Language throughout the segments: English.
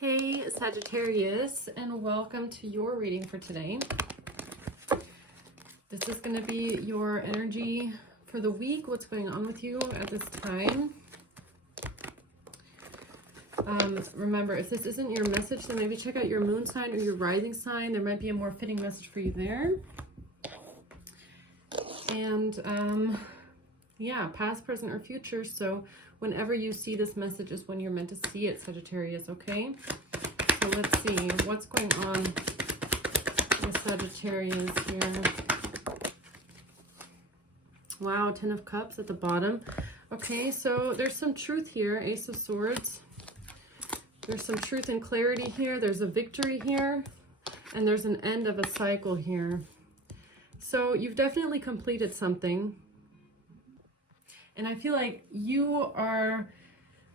Hey Sagittarius, and welcome to your reading for today. This is going to be your energy for the week, what's going on with you at this time. Remember, if this isn't your message, then maybe check out your moon sign or your rising sign. There might be a more fitting message for you there. And yeah, past, present, or future. So whenever you see this message is when you're meant to see it, Sagittarius, okay? So let's see what's going on with Sagittarius here. Wow, 10 of Cups at the bottom. Okay, so there's some truth here, Ace of Swords. There's some truth and clarity here. There's a victory here, and there's an end of a cycle here. So you've definitely completed something. And I feel like you are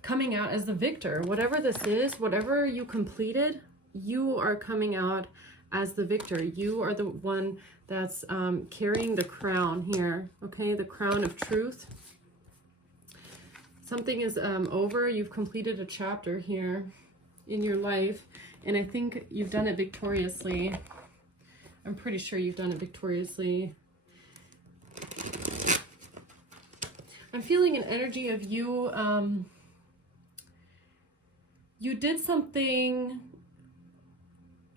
coming out as the victor. Whatever this is, whatever you completed, you are coming out as the victor. You are the one that's carrying the crown here, okay? The crown of truth. Something is over. You've completed a chapter here in your life, and I think you've done it victoriously. I'm pretty sure you've done it victoriously. I'm feeling an energy of you, you did something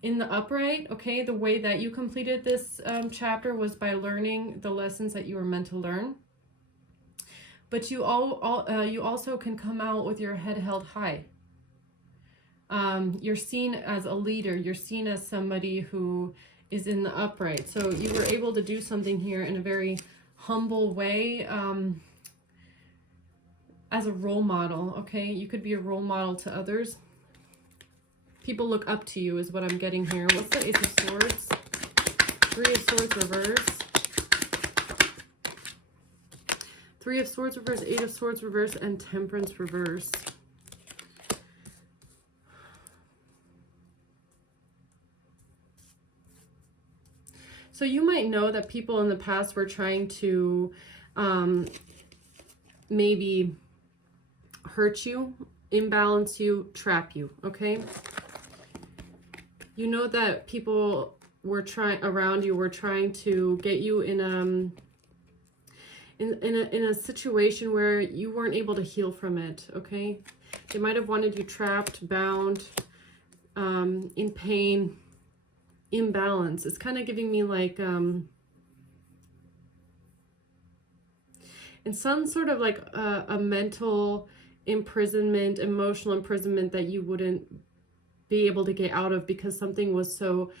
in the upright, okay? The way that you completed this chapter was by learning the lessons that you were meant to learn. But you you also can come out with your head held high. You're seen as a leader. You're seen as somebody who is in the upright. So you were able to do something here in a very humble way, as a role model, okay? You could be a role model to others. People look up to you is what I'm getting here. What's the Ace of Swords? Three of Swords reverse. Three of Swords reverse, Eight of Swords reverse, and Temperance reverse. So you might know that people in the past were trying to maybe hurt you, imbalance you, trap you, okay? You know that people were around you were trying to get you in a situation where you weren't able to heal from it, okay? They might have wanted you trapped, bound, in pain, imbalance. It's kind of giving me like in some sort of like a mental imprisonment, emotional imprisonment that you wouldn't be able to get out of because something was so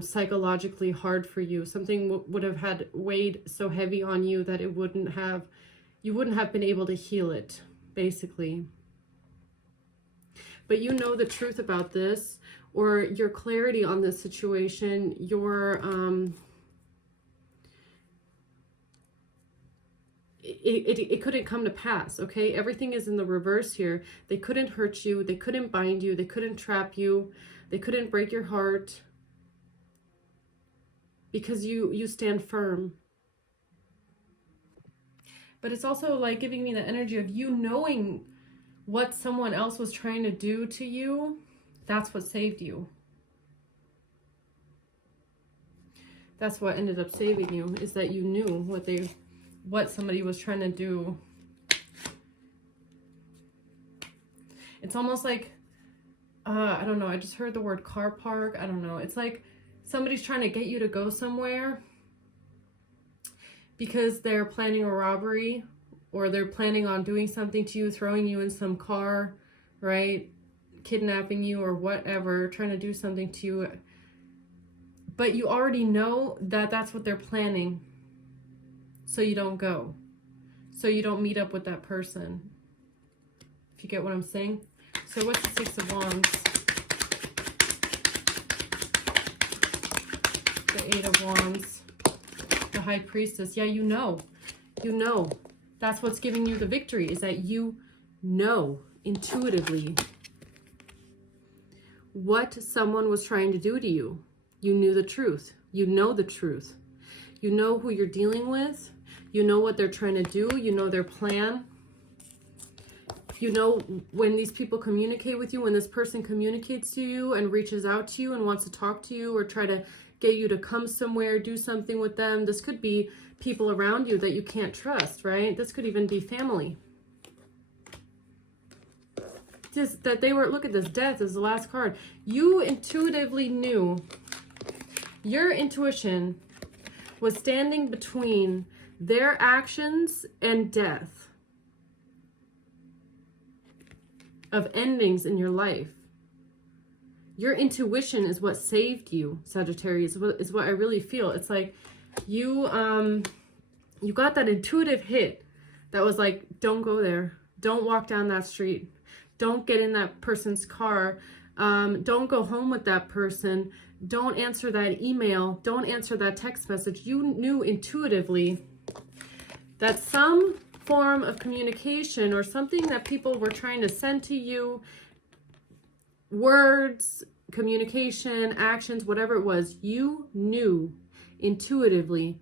psychologically hard for you. Something would have had weighed so heavy on you that you wouldn't have been able to heal it, basically. But you know the truth about this, or your clarity on this situation, your it couldn't come to pass, okay? Everything is in the reverse here. They couldn't hurt you. They couldn't bind you. They couldn't trap you. They couldn't break your heart because you stand firm. But it's also like giving me the energy of you knowing what someone else was trying to do to you. That's what saved you. That's what ended up saving you, is that you knew what somebody was trying to do. It's almost like, I don't know, I just heard the word car park. I don't know. It's like somebody's trying to get you to go somewhere because they're planning a robbery, or they're planning on doing something to you, throwing you in some car, right? Kidnapping you or whatever, trying to do something to you. But you already know that that's what they're planning. So you don't go. So you don't meet up with that person. If you get what I'm saying. So what's the Six of Wands? The Eight of Wands. The High Priestess. Yeah, you know. You know. That's what's giving you the victory, is that you know intuitively what someone was trying to do to you. You knew the truth. You know the truth. You know who you're dealing with. You know what they're trying to do. You know their plan. You know when these people communicate with you, when this person communicates to you and reaches out to you and wants to talk to you or try to get you to come somewhere, do something with them. This could be people around you that you can't trust, right? This could even be family. Just that they were, look at this, death is the last card. You intuitively knew, your intuition was standing between their actions and death, of endings in your life. Your intuition is what saved you, Sagittarius, is what I really feel. It's like you got that intuitive hit that was like, don't go there. Don't walk down that street. Don't get in that person's car. Don't go home with that person. Don't answer that email. Don't answer that text message. You knew intuitively that some form of communication or something that people were trying to send to you, words, communication, actions, whatever it was, you knew intuitively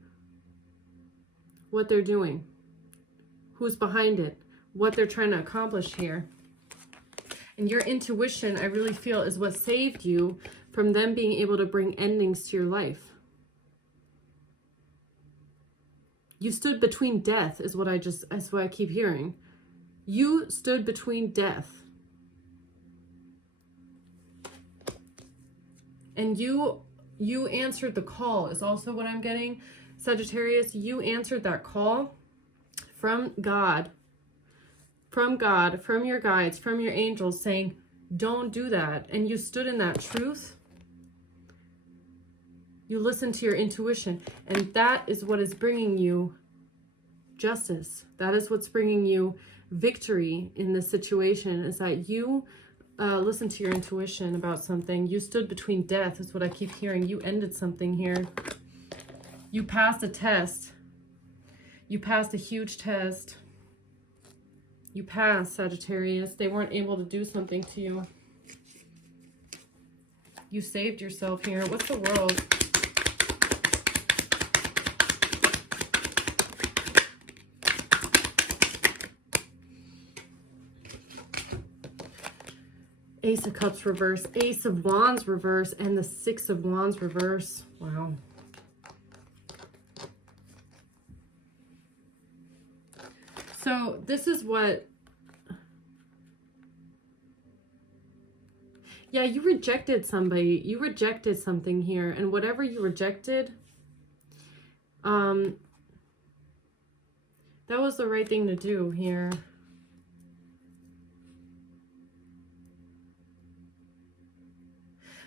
what they're doing, who's behind it, what they're trying to accomplish here. And your intuition, I really feel, is what saved you from them being able to bring endings to your life. You stood between death, is what I keep hearing. You stood between death. And you answered the call, is also what I'm getting. Sagittarius, you answered that call from God. From God, from your guides, from your angels, saying, don't do that. And you stood in that truth. You listened to your intuition. And that is what is bringing you justice. That is what's bringing you victory in this situation, is that you listened to your intuition about something. You stood between death, is what I keep hearing. You ended something here. You passed a test. You passed a huge test. You passed, Sagittarius. They weren't able to do something to you. You saved yourself here. What's the world? Ace of Cups reverse, Ace of Wands reverse, and the Six of Wands reverse. Wow. So this is what, yeah, you rejected somebody. You rejected something here. And whatever you rejected, that was the right thing to do here.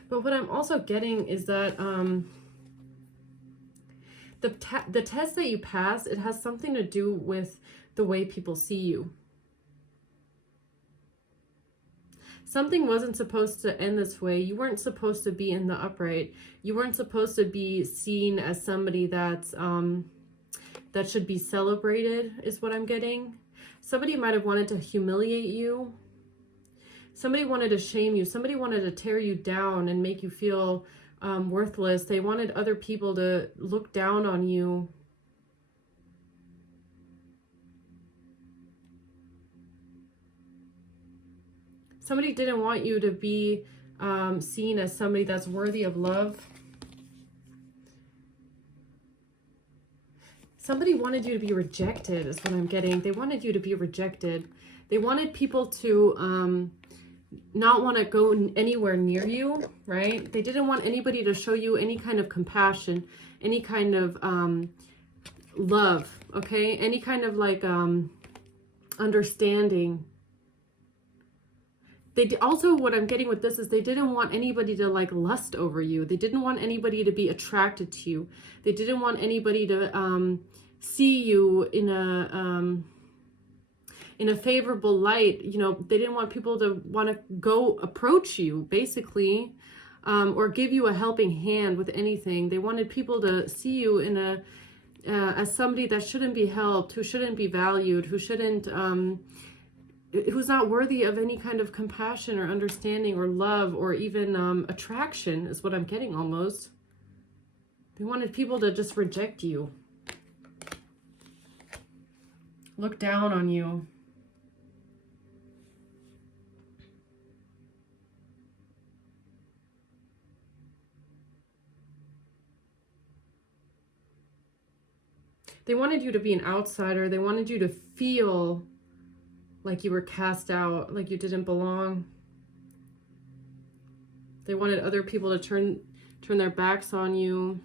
But what I'm also getting is that the test that you pass, it has something to do with the way people see you. Something wasn't supposed to end this way. You weren't supposed to be in the upright. You weren't supposed to be seen as somebody that's that should be celebrated, is what I'm getting. Somebody might have wanted to humiliate you. Somebody wanted to shame you. Somebody wanted to tear you down and make you feel worthless. They wanted other people to look down on you. Somebody didn't want you to be seen as somebody that's worthy of love. Somebody wanted you to be rejected, is what I'm getting. They wanted you to be rejected. They wanted people to not want to go anywhere near you, right? They didn't want anybody to show you any kind of compassion, any kind of love, okay? Any kind of like understanding. They also, what I'm getting with this is they didn't want anybody to like lust over you. They didn't want anybody to be attracted to you. They didn't want anybody to see you in a favorable light. You know, they didn't want people to want to go approach you, basically, or give you a helping hand with anything. They wanted people to see you in a as somebody that shouldn't be helped, who shouldn't be valued, who shouldn't who's not worthy of any kind of compassion or understanding or love or even attraction, is what I'm getting almost. They wanted people to just reject you, look down on you. They wanted you to be an outsider. They wanted you to feel like you were cast out, like you didn't belong. They wanted other people to turn their backs on you.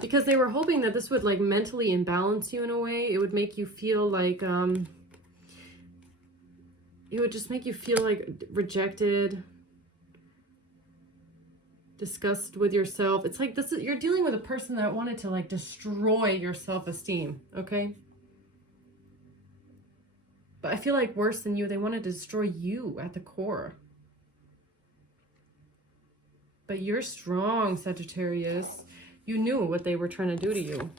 Because they were hoping that this would like mentally imbalance you in a way. It would make you feel like, it would just make you feel like rejected, disgusted with yourself. It's like you're dealing with a person that wanted to like destroy your self-esteem, okay? But I feel like worse than you, they wanted to destroy you at the core. But you're strong, Sagittarius. You knew what they were trying to do to you.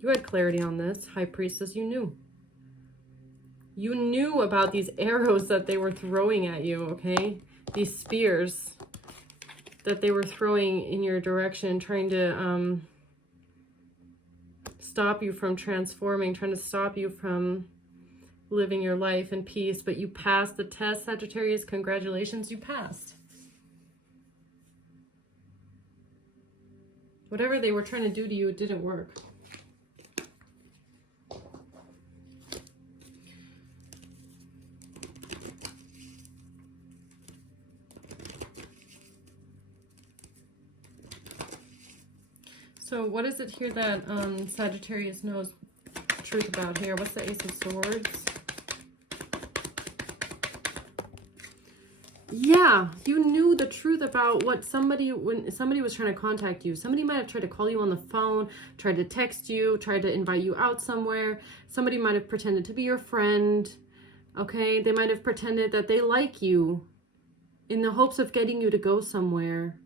You had clarity on this, High Priestess. You knew. You knew about these arrows that they were throwing at you, okay? These spears that they were throwing in your direction, trying to stop you from transforming, trying to stop you from living your life in peace. But you passed the test, Sagittarius. Congratulations, you passed. Whatever they were trying to do to you, it didn't work. So what is it here that Sagittarius knows the truth about here? What's the Ace of Swords? Yeah, you knew the truth about what when somebody was trying to contact you. Somebody might have tried to call you on the phone, tried to text you, tried to invite you out somewhere. Somebody might have pretended to be your friend, okay? They might have pretended that they like you in the hopes of getting you to go somewhere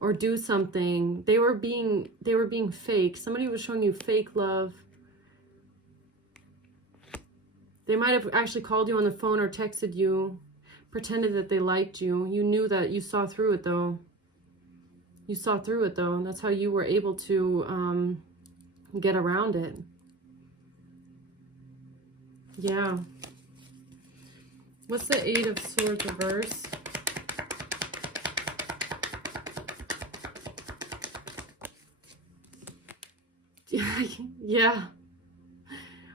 or do something. They were being fake. Somebody was showing you fake love. They might have actually called you on the phone or texted you, pretended that they liked you. You knew that. You saw through it though. You saw through it though. And that's how you were able to get around it. Yeah. What's the Eight of Swords reverse? Yeah.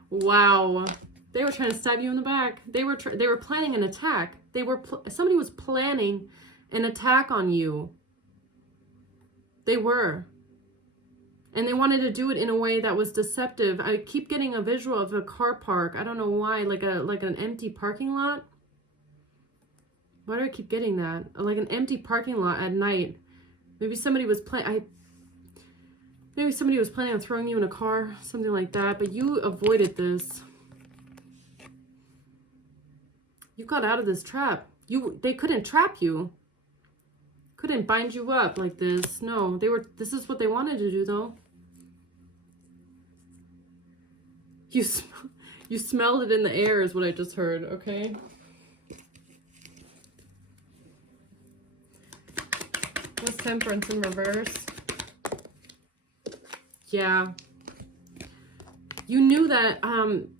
Wow. They were trying to stab you in the back. They were planning an attack. Somebody was planning an attack on you. They were. And they wanted to do it in a way that was deceptive. I keep getting a visual of a car park. I don't know why, like an empty parking lot. Why do I keep getting that? Like an empty parking lot at night. Maybe somebody was Maybe somebody was planning on throwing you in a car, something like that, but you avoided this. You got out of this trap. They couldn't trap you. Couldn't bind you up like this. No, this is what they wanted to do though. You smelled it in the air is what I just heard, okay? What's Temperance in reverse? Yeah. You knew that,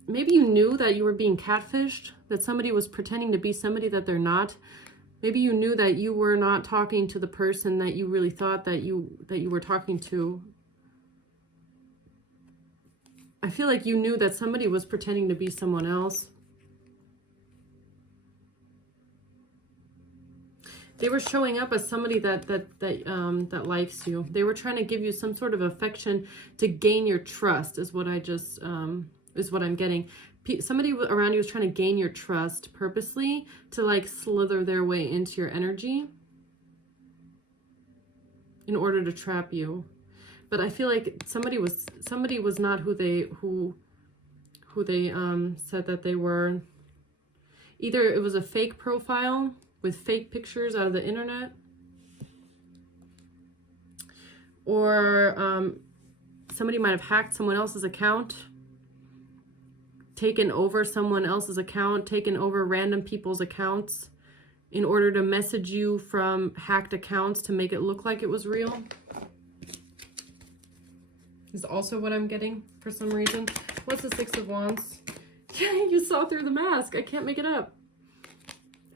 maybe you knew that you were being catfished, that somebody was pretending to be somebody that they're not. Maybe you knew that you were not talking to the person that you really thought that you were talking to. I feel like you knew that somebody was pretending to be someone else. They were showing up as somebody that likes you. They were trying to give you some sort of affection to gain your trust, is what I just is what I'm getting. Somebody around you was trying to gain your trust purposely to like slither their way into your energy in order to trap you. But I feel like somebody was not who they said that they were. Either it was a fake profile with fake pictures out of the internet, or somebody might have hacked someone else's account, taken over someone else's account, taken over random people's accounts in order to message you from hacked accounts to make it look like it was real. Is also what I'm getting for some reason. What's the Six of Wands? Yeah, you saw through the mask. I can't make it up.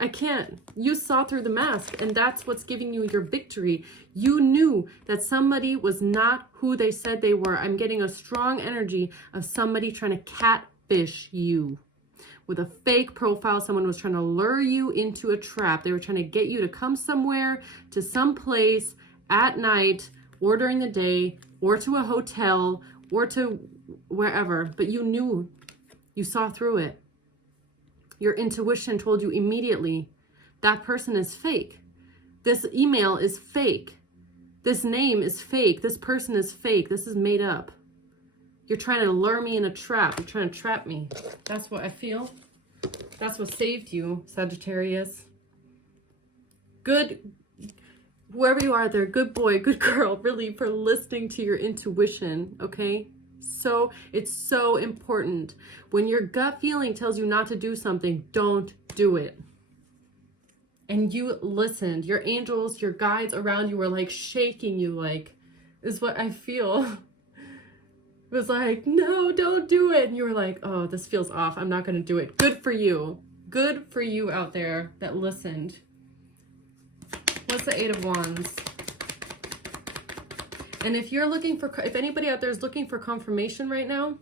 I can't. You saw through the mask, and that's what's giving you your victory. You knew that somebody was not who they said they were. I'm getting a strong energy of somebody trying to catfish you with a fake profile. Someone was trying to lure you into a trap. They were trying to get you to come somewhere, to some place at night or during the day, or to a hotel, or to wherever. But you knew. You saw through it. Your intuition told you immediately, that person is fake. This email is fake. This name is fake. This person is fake. This is made up. You're trying to lure me in a trap. You're trying to trap me. That's what I feel. That's what saved you, Sagittarius. Good, whoever you are there, good boy, good girl, really, for listening to your intuition, okay? So it's so important. When your gut feeling tells you not to do something, don't do it. And you listened. Your angels, your guides around you were like shaking you, like, is what I feel. It was like, no, don't do it. And you were like, oh, this feels off. I'm not going to do it. Good for you. Good for you out there that listened. What's the Eight of Wands? And if you're looking for, if anybody out there is looking for confirmation right now,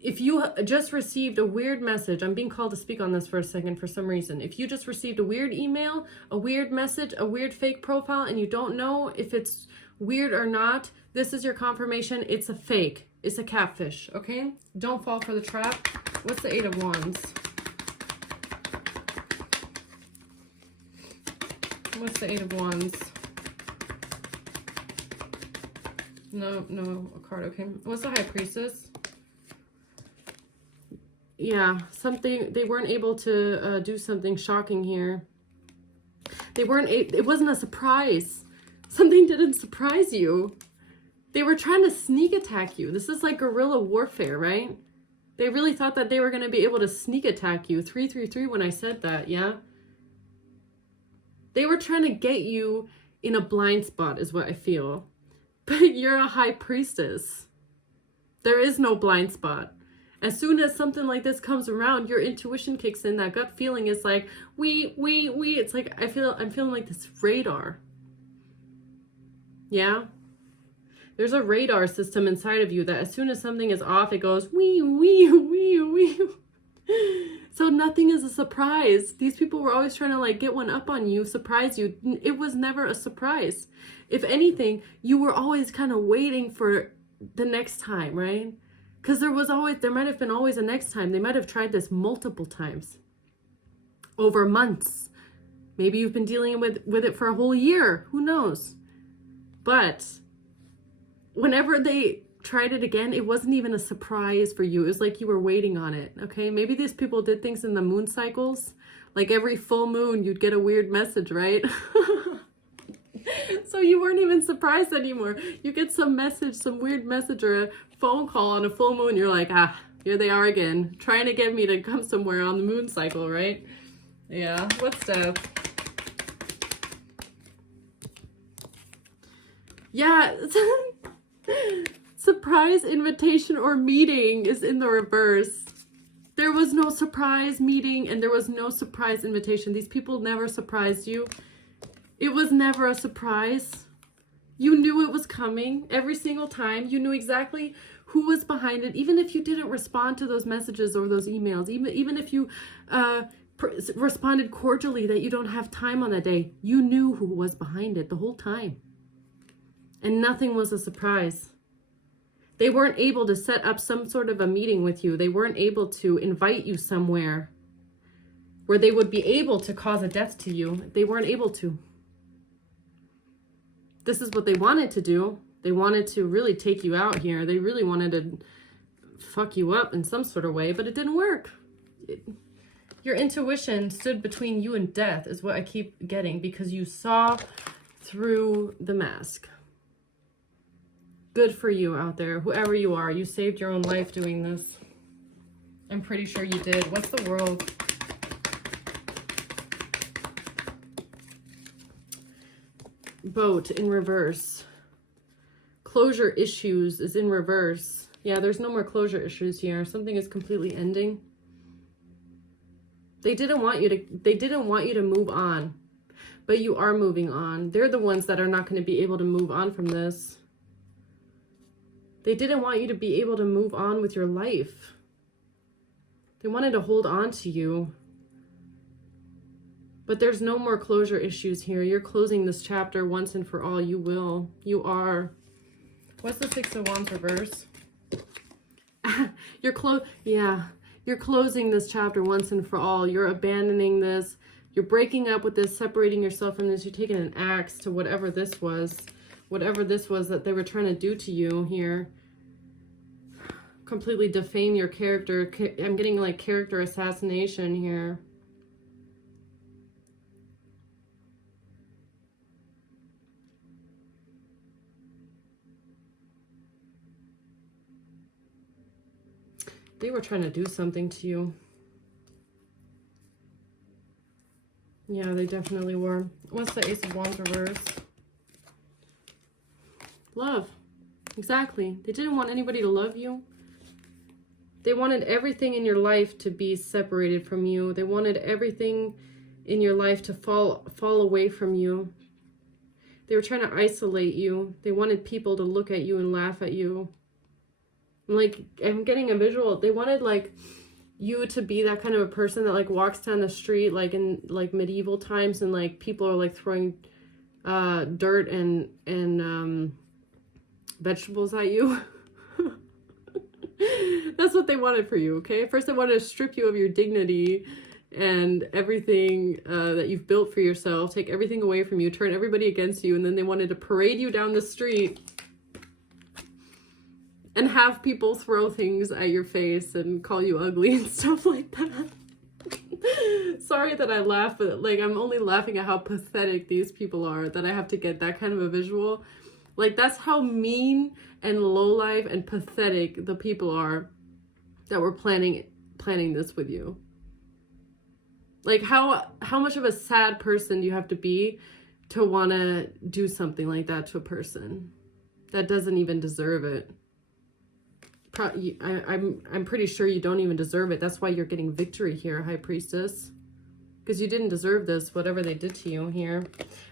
if you just received a weird message, I'm being called to speak on this for a second for some reason. If you just received a weird email, a weird message, a weird fake profile, and you don't know if it's weird or not, this is your confirmation. It's a fake. It's a catfish, okay? Don't fall for the trap. What's the Eight of Wands? What's the Eight of Wands? No, a card, okay. What's the High Priestess? Yeah, something, they weren't able to do something shocking here. They weren't, it wasn't a surprise. Something didn't surprise you. They were trying to sneak attack you. This is like guerrilla warfare, right? They really thought that they were going to be able to sneak attack you. 333 when I said that, yeah? They were trying to get you in a blind spot is what I feel. But you're a High Priestess. There is no blind spot. As soon as something like this comes around, your intuition kicks in. That gut feeling is like, we. It's like, I'm feeling like this radar. Yeah? There's a radar system inside of you that as soon as something is off, it goes, wee. So nothing is a surprise. These people were always trying to like get one up on you, surprise you. It was never a surprise. If anything, you were always kind of waiting for the next time, right? Because there might have been always a next time. They might have tried this multiple times over months. Maybe you've been dealing with it for a whole year. Who knows? But whenever they tried it again, it wasn't even a surprise for you. It was like you were waiting on it, okay? Maybe these people did things in the moon cycles. Like every full moon, you'd get a weird message, right? So you weren't even surprised anymore. You get some message, some weird message or a phone call on a full moon. You're like, ah, here they are again, trying to get me to come somewhere on the moon cycle, right? Yeah, what's Death? Yeah, surprise invitation or meeting is in the reverse. There was no surprise meeting and there was no surprise invitation. These people never surprised you. It was never a surprise. You knew it was coming every single time. You knew exactly who was behind it. Even if you didn't respond to those messages or those emails, even if you responded cordially that you don't have time on that day, you knew who was behind it the whole time. And nothing was a surprise. They weren't able to set up some sort of a meeting with you. They weren't able to invite you somewhere where they would be able to cause a death to you. They weren't able to. This is what they wanted to do. They wanted to really take you out here. They really wanted to fuck you up in some sort of way, but it didn't work. Your intuition stood between you and death is what I keep getting because you saw through the mask. Good for you out there. Whoever you are, you saved your own life doing this. I'm pretty sure you did. What's the World? Boat in reverse. Closure issues is in reverse. Yeah, there's no more closure issues here. Something is completely ending. They didn't want you to move on, but you are moving on. They're the ones that are not going to be able to move on from this. They didn't want you to be able to move on with your life. They wanted to hold on to you. But there's no more closure issues here. You're closing this chapter once and for all. You will. You are. What's the Six of Wands reverse? You're closing this chapter once and for all. You're abandoning this. You're breaking up with this, separating yourself from this. You're taking an axe to whatever this was that they were trying to do to you here. Completely defame your character. I'm getting like character assassination here. They were trying to do something to you. Yeah, they definitely were. What's the Ace of Wands reverse? Love. Exactly. They didn't want anybody to love you. They wanted everything in your life to be separated from you. They wanted everything in your life to fall away from you. They were trying to isolate you. They wanted people to look at you and laugh at you. Like, I'm getting a visual. They wanted like you to be that kind of a person that like walks down the street like in like medieval times, and like people are like throwing dirt and vegetables at you. That's what they wanted for you. Okay, first they wanted to strip you of your dignity and everything that you've built for yourself, take everything away from you, turn everybody against you, and then they wanted to parade you down the street and have people throw things at your face and call you ugly and stuff like that. Sorry that I laugh, but like I'm only laughing at how pathetic these people are, that I have to get that kind of a visual. Like, that's how mean and lowlife and pathetic the people are that were planning this with you. Like, how much of a sad person do you have to be to want to do something like that to a person that doesn't even deserve it? I'm pretty sure you don't even deserve it. That's why you're getting victory here, High Priestess. Because you didn't deserve this, whatever they did to you here.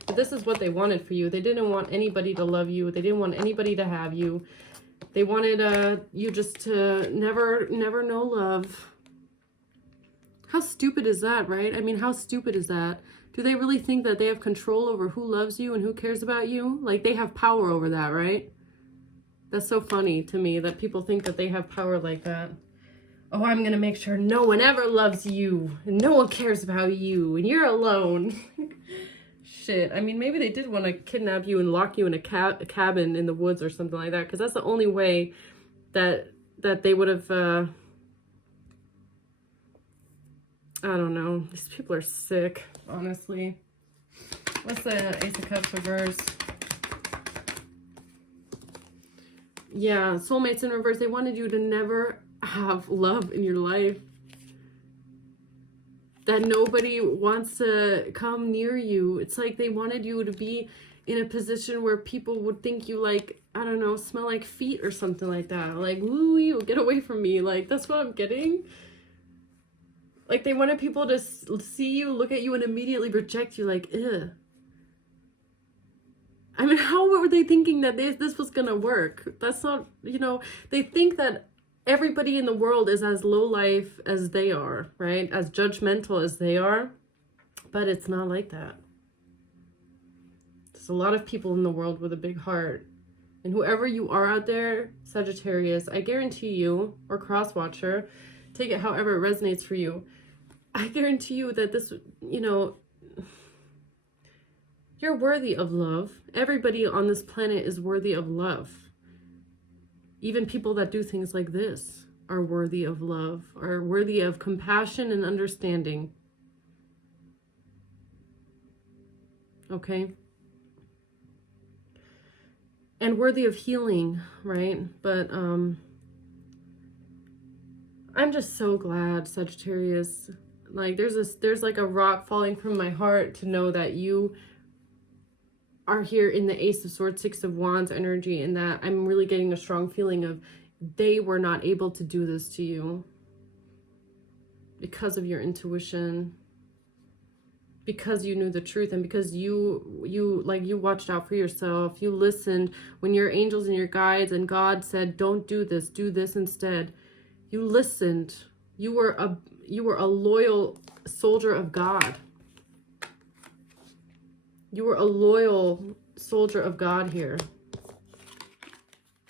But this is what they wanted for you. They didn't want anybody to love you. They didn't want anybody to have you. They wanted you just to never know love. How stupid is that, right? I mean, how stupid is that? Do they really think that they have control over who loves you and who cares about you? Like, they have power over that, right? That's so funny to me that people think that they have power like that. Oh, I'm going to make sure no one ever loves you and no one cares about you and you're alone. Shit. I mean, maybe they did want to kidnap you and lock you in a cabin in the woods or something like that, because that's the only way that they would have... I don't know. These people are sick, honestly. What's the Ace of Cups reverse? Yeah, soulmates in reverse. They wanted you to never have love in your life. That nobody wants to come near you. It's like they wanted you to be in a position where people would think you, like, I don't know, smell like feet or something like that. Like, woo, you get away from me. Like, that's what I'm getting. Like, they wanted people to see you, look at you, and immediately reject you. Like, ugh. I mean, how were they thinking that this was gonna work? That's not, you know, they think that everybody in the world is as low life as they are, right? As judgmental as they are, but it's not like that. There's a lot of people in the world with a big heart. And whoever you are out there, Sagittarius, I guarantee you, or Crosswatcher, take it however it resonates for you, I guarantee you that this, you know, you're worthy of love. Everybody on this planet is worthy of love. Even people that do things like this are worthy of love, are worthy of compassion and understanding. Okay? And worthy of healing, right? But I'm just so glad, Sagittarius. Like, there's like a rock falling from my heart to know that you are here in the Ace of Swords, Six of Wands energy, and that I'm really getting a strong feeling of they were not able to do this to you. because of your intuition, because you knew the truth, and because you watched out for yourself. You listened when your angels and your guides and God said, don't do this instead. You listened. You were a loyal soldier of God. You were a loyal soldier of God here.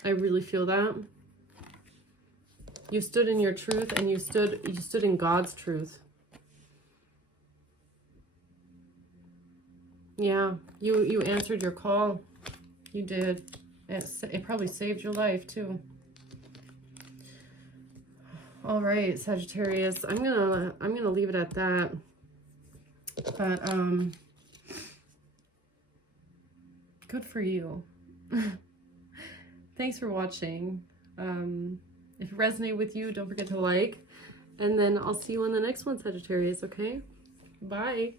I really feel that. You stood in your truth, and you stood in God's truth. Yeah, you answered your call. You did. It probably saved your life too. All right, Sagittarius. I'm gonna leave it at that. But good for you. Thanks for watching. If it resonated with you, don't forget to like. And then I'll see you on the next one, Sagittarius, okay? Bye.